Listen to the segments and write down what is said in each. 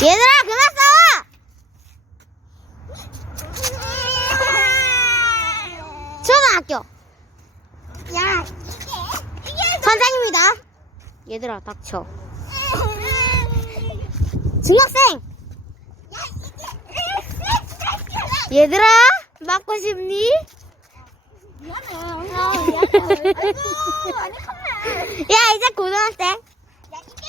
얘들아 그만 싸워! 초등학교 야, 선생님이다 얘들아 닥쳐 중학생. 얘들아 맞고 싶니? 미안해. 어. 야 이제 고등학생 야, 이게.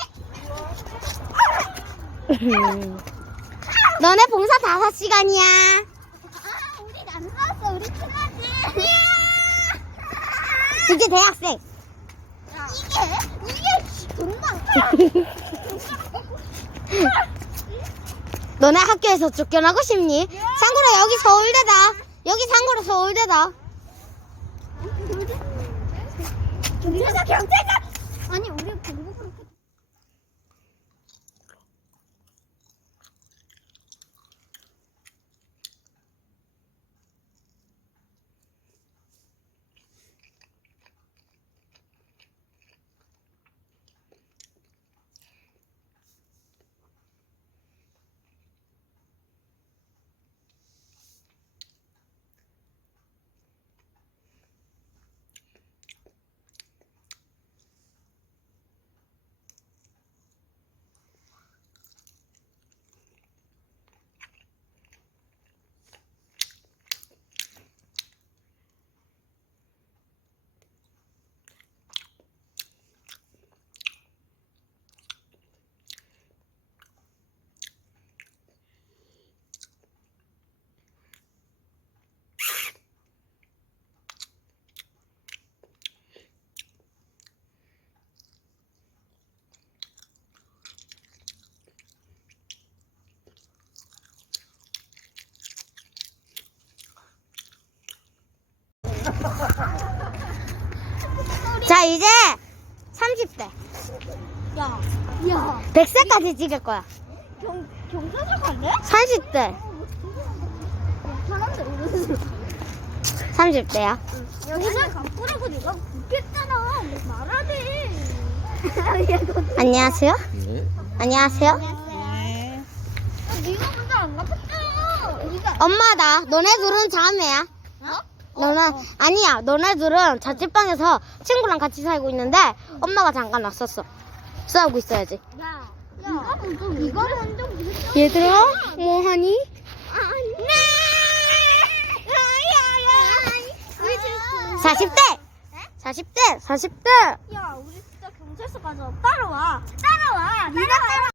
너네 봉사 다섯 시간이야 아, 우리 안 나왔어. 우리 친하지. 이제 대학생 이게, 이게 금방. 너네 학교에서 쫓겨나고 싶니? 참고로 여기 서울대다 여기 참고로 서울대다 경찰서, 경찰서. 아니, 우리 공부를. 자 이제 30대 야, 야. 100세까지 찍을 거야 경, 경찰서 갈래? 30대 사람들 오르는 30대야 여기서 갖고라고 내가. 말하네. 안녕하세요 네. 안녕하세요 네. 네가 먼저 안 갚았잖아. 여기가 엄마다 너네 둘은 자매야 어? 너네 아니야 너네 둘은 자취방에서 친구랑 같이 살고 있는데 엄마가 잠깐 왔었어 싸우고 있어야지 야, 야. 먼저 묻 얘들아 뭐하니? 안돼. 40대 40대 40대 야, 우리 진짜 경찰서 가자. 따라와. 따라와. 네가